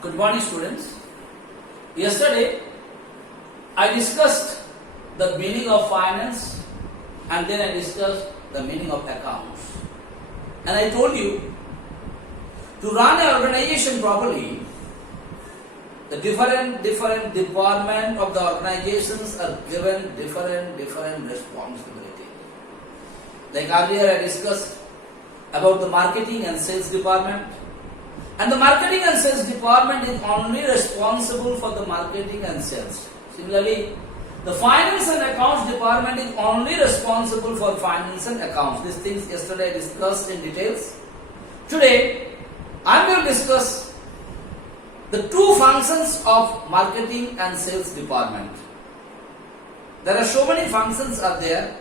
Good morning, students. Yesterday, I discussed the meaning of finance and then I discussed the meaning of accounts. And I told you, to run an organization properly, the different department of the organizations are given different responsibility. Like earlier I discussed about the marketing and sales department. And the marketing and sales department is only responsible for the marketing and sales. Similarly, the finance and accounts department is only responsible for finance and accounts. These things yesterday I discussed in details. Today, I will discuss the two functions of marketing and sales department. There are so many functions are there.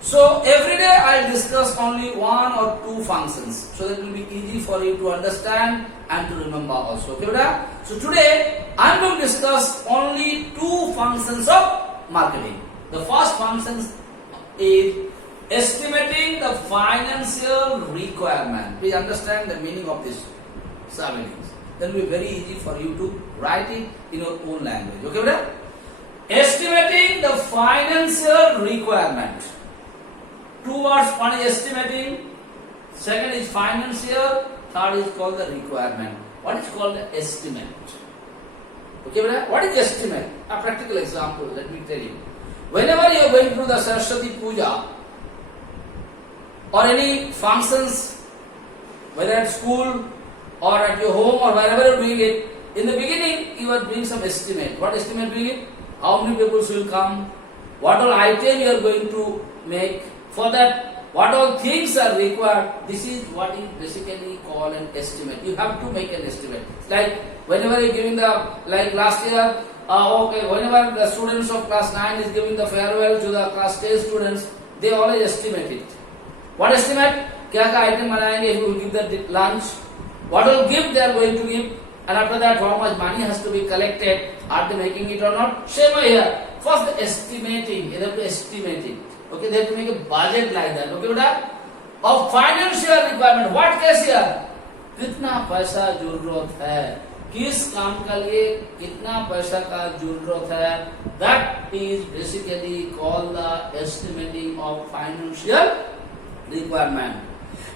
So every day I will discuss only one or two functions, so that it will be easy for you to understand and to remember also. Okay, brother? So today I am going to discuss only two functions of marketing. The first function is estimating the financial requirement. Please understand the meaning of this surveillance. Then it will be very easy for you to write it in your own language. Okay, brother? Estimating the financial requirement. Two words, one is estimating, second is financial, third is called the requirement. What is called the estimate? Okay, brother? What is estimate? A practical example, let me tell you. Whenever you are going through the Saraswati Puja or any functions, whether at school or at your home or wherever you are doing it, in the beginning you are doing some estimate. What estimate doing it? How many people will come? What all item you are going to make? For that, what all things are required, this is what is basically called an estimate. You have to make an estimate. Like whenever you are giving the, like last year, whenever the students of class 9 is giving the farewell to the class 10 students, they always estimate it. What estimate? Kya item banayenge, who will give the lunch, what all gift they are going to give, and after that how much money has to be collected, are they making it or not? Same here. First the estimating, you have to estimate it. Okay, they have to make a budget like that. Okay, beta? Of financial requirement, what case here? कितना पैसा जरूरत है? किस काम के लिए कितना पैसा का जरूरत है? That is basically called the estimating of financial requirement.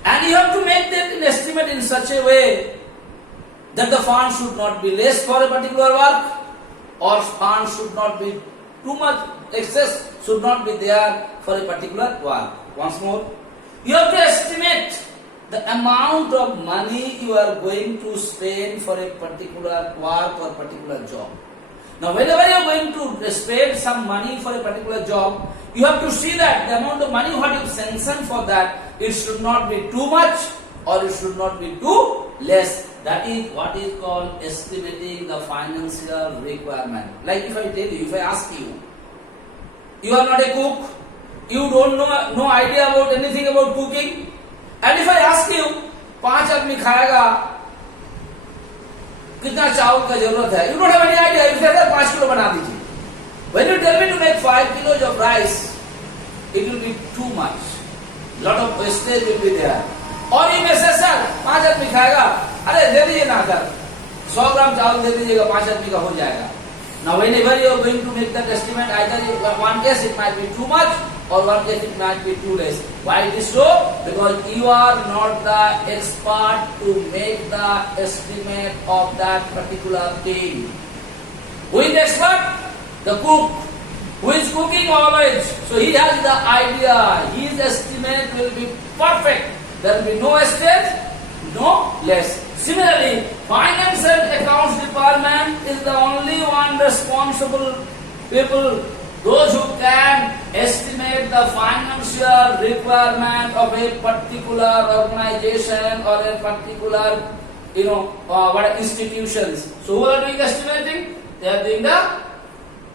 And you have to make that an estimate in such a way that the funds should not be less for a particular work, or funds should not be too much excess should not be there for a particular work. Once more, you have to estimate the amount of money you are going to spend for a particular work or particular job. Now, whenever you are going to spend some money for a particular job, you have to see that the amount of money what you sanction for that, it should not be too much or it should not be too less. That is what is called estimating the financial requirement. Like if I tell you, if I ask you, you are not a cook, you don't know no idea about anything about cooking, and if I ask you, 5 आदमी खाएगा, कितना चावल का जरूरत है? You don't have any idea. You say that 5 kilo बना दीजिए. When you tell me to make 5 kilos of rice, it will be too much. Lot of wastage will be there. और ये में से सर 5 आदमी खाएगा, अरे दे दीजिए ना सर, 100 ग्राम चावल दे दीजिएगा, 5 आदमी का हो जाएगा. Now whenever you are going to make that estimate, either in one case it might be too much or one case it might be too less. Why it is so? Because you are not the expert to make the estimate of that particular thing. Who is the expert? The cook. Who is cooking always? So he has the idea. His estimate will be perfect. There will be no wastage, no less. Similarly, finance and accounts department is the only one responsible people, those who can estimate the financial requirement of a particular organization or a particular, institutions. So who are doing estimating? They are doing the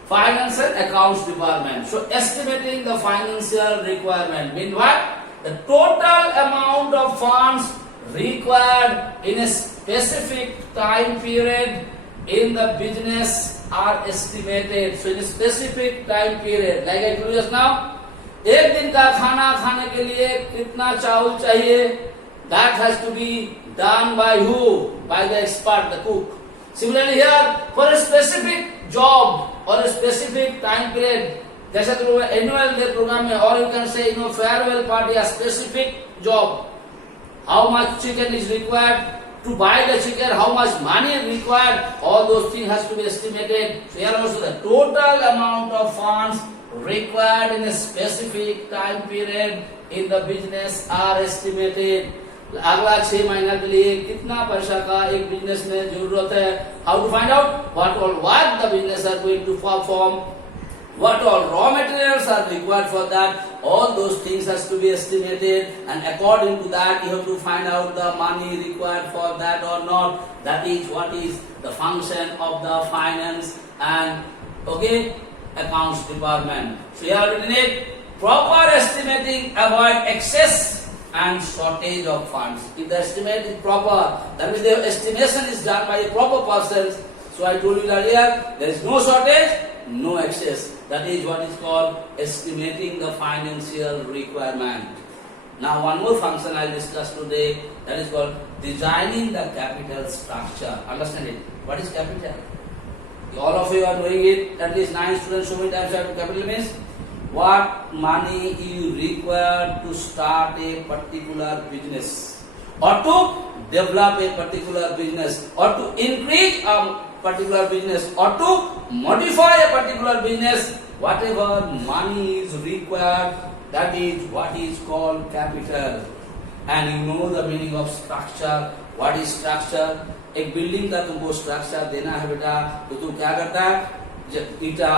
finance and accounts department. So estimating the financial requirement means what? The total amount of funds required in a specific time period in the business are estimated. So in a specific time period, like I told you just now, एक दिन का खाना खाने के लिए कितना चावल चाहिए, that has to be done by who? By the expert, the cook. Similarly here, for a specific job or a specific time period, जैसे तो annual day program में, or you can say farewell party, a specific job, how much chicken is required to buy the chicken, how much money is required, all those things has to be estimated. So here also the total amount of funds required in a specific time period in the business are estimated. अगला 6 महीना के लिए कितना पैसा का एक business में जरूरत है. How to find out? What all work the business are going to perform, what all raw materials are required for that, all those things has to be estimated, and according to that you have to find out the money required for that or not. That is what is the function of the finance and accounts department. So you have written it, proper estimating avoid excess and shortage of funds. If the estimate is proper, that means the estimation is done by a proper person. So I told you earlier, there is no shortage, no excess. That is what is called estimating the financial requirement. Now one more function I will discuss today, that is called designing the capital structure. Understand it? What is capital? All of you are knowing it, at least 9 students so many times have capital means what money you require to start a particular business, or to develop a particular business, or to increase a particular business, or to modify a particular business. Whatever money is required, that is what is called capital. And you know the meaning of structure. What is structure? एक building का तुमको structure देना है बेटा, तो तुम क्या करता है, ईटा,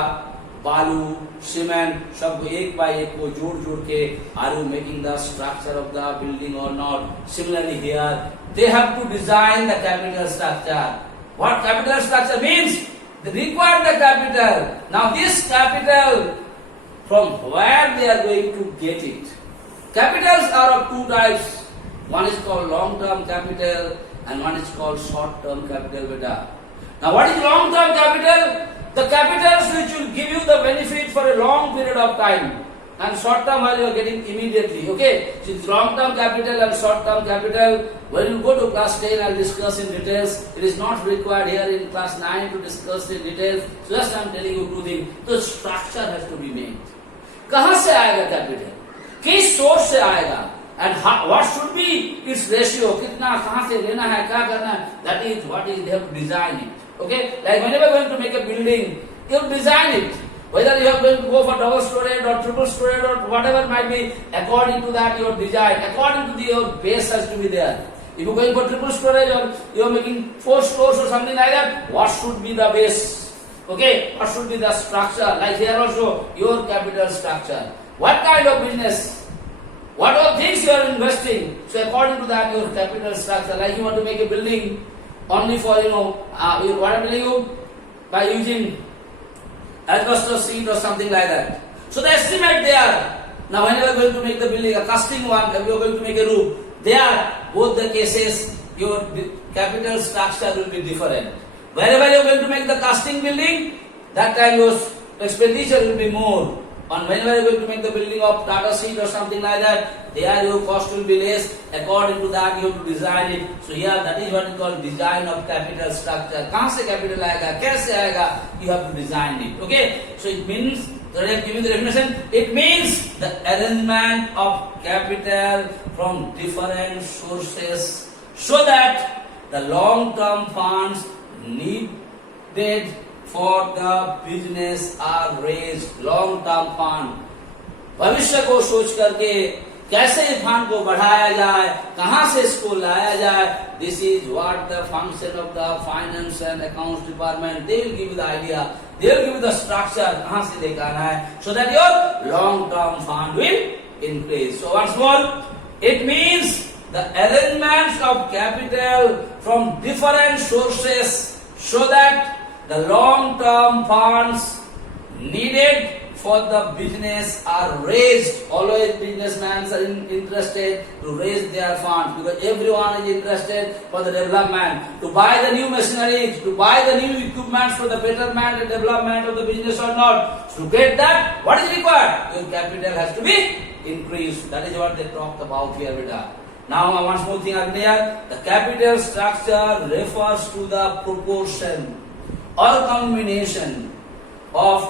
बालू, सीमेंट सबको एक बाय एक को जोड़ जोड़ के, are you making the structure of the building और not. Similarly here, they have to design the capital structure. What capital structure means? They require the capital. Now this capital, from where they are going to get it? Capitals are of two types. One is called long-term capital and one is called short-term capital, beta. Now what is long-term capital? The capitals which will give you the benefit for a long period of time, and short-term while you are getting immediately. Okay, so it's long-term capital and short-term capital. When you go to class 10, I will discuss in details. It is not required here in class 9 to discuss in details. So just I am telling you two things. The structure has to be made. कहाँ से आएगा capital? किस source से आएगा? And what should be its ratio? कितना कहाँ से लेना है, क्या करना है? That is what is they have to design it. Okay, like whenever you are going to make a building, you design it. Whether you are going to go for double storey or triple storey or whatever it might be, according to that your design, according to your base has to be there. If you are going for triple storey or you are making 4 floors or something like that, what should be the base? Okay, what should be the structure? Like here also, your capital structure. What kind of business? What all things you are investing? So according to that, your capital structure. Like you want to make a building only for what I'm telling you, by using asbestos sheet or something like that. So the estimate there. Now when you are going to make the building, a casting one, if you are going to make a roof, there both the cases your capital structure will be different. Wherever you are going to make the casting building, that time your expenditure will be more. And whenever you are going to make the building of Tata sheet or something like that, there your cost will be less. According to that, you have to design it. So here, that is what is called design of capital structure. कहाँ से capital आएगा, कैसे आएगा? You have to design it. Okay? So it means, give me the definition. It means the arrangement of capital from different sources, so that the long-term funds needed for the business are raised. long term fund, भविष्य को सोच करके कैसे fund को बढ़ाया जाए, कहां से इसको लाया जाए. This is what the function of the finance and accounts department. They will give you the idea, they will give you the structure, कहां से लेकर आना है, so that your long term fund will increase. So once more, it means the arrangements of capital from different sources, so that the long-term funds needed for the business are raised. Always businessmen are interested to raise their funds, because everyone is interested for the development, to buy the new machinery, to buy the new equipment for the betterment and development of the business or not. So to get that, what is required? Your capital has to be increased. That is what they talked about here, beta. Now one small thing are clear. The capital structure refers to the proportion or combination of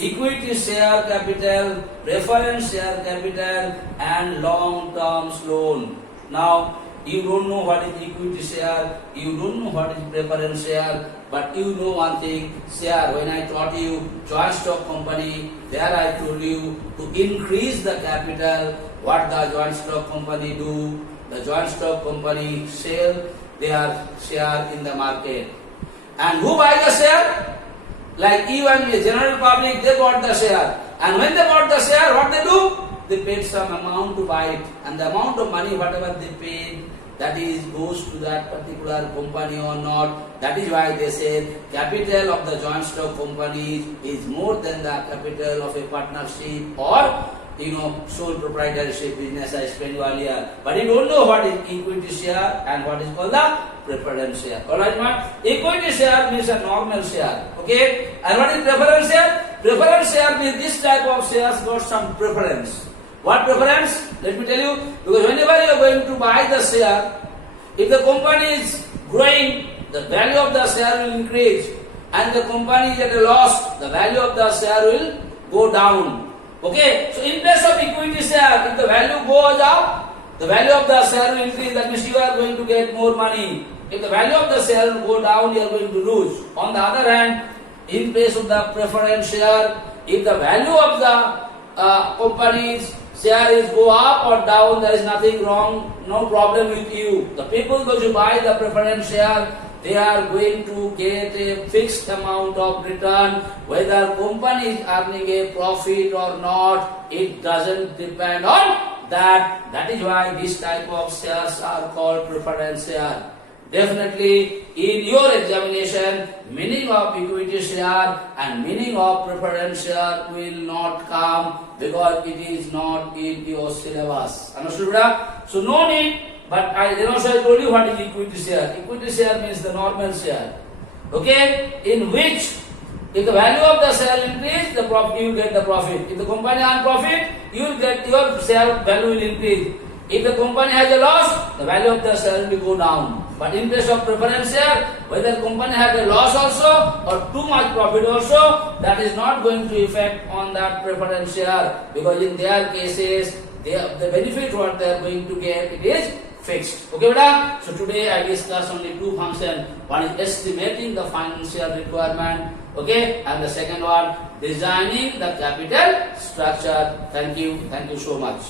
equity share capital, preference share capital and long-term loan. Now you don't know what is equity share, you don't know what is preference share, but you know one thing, share. When I taught you joint stock company, there I told you to increase the capital. What the joint stock company do? The joint stock company sell their share in the market. And who buy the share? Like you and me, general public, they bought the share. And when they bought the share, what they do? They paid some amount to buy it. And the amount of money, whatever they paid, that is goes to that particular company or not. That is why they say capital of the joint stock company is more than the capital of a partnership or sole proprietorship business I explained you earlier. But you don't know what is equity share and what is called the preference share. Alright, man? Equity share means a normal share. Okay? And what is preference share? Preference share means this type of shares got some preference. What preference? Let me tell you. Because whenever you are going to buy the share, if the company is growing, the value of the share will increase. And the company is at a loss, the value of the share will go down. Okay, so in place of equity share, if the value goes up, the value of the share will increase. That means you are going to get more money. If the value of the share will go down, you are going to lose. On the other hand, in place of the preference share, if the value of the company's share is go up or down, there is nothing wrong, no problem with you. The people those who buy the preference share, they are going to get a fixed amount of return. Whether company is earning a profit or not, it doesn't depend on that. That is why this type of shares are called preference share. Definitely in your examination, meaning of equity share and meaning of preference share will not come because it is not in your syllabus. Understood? So no need. But I told you what is equity share. Equity share means the normal share. Okay? In which, if the value of the share increase, the profit, you will get the profit. If the company earn profit, you will get your share value will increase. If the company has a loss, the value of the share will go down. But in case of preference share, whether the company has a loss also or too much profit also, that is not going to affect on that preference share, because in their cases, the benefit what they are going to get, it is fixed. Okay, beta? So today I discuss only two functions. One is estimating the financial requirement, okay, and the second one, designing the capital structure. Thank you so much.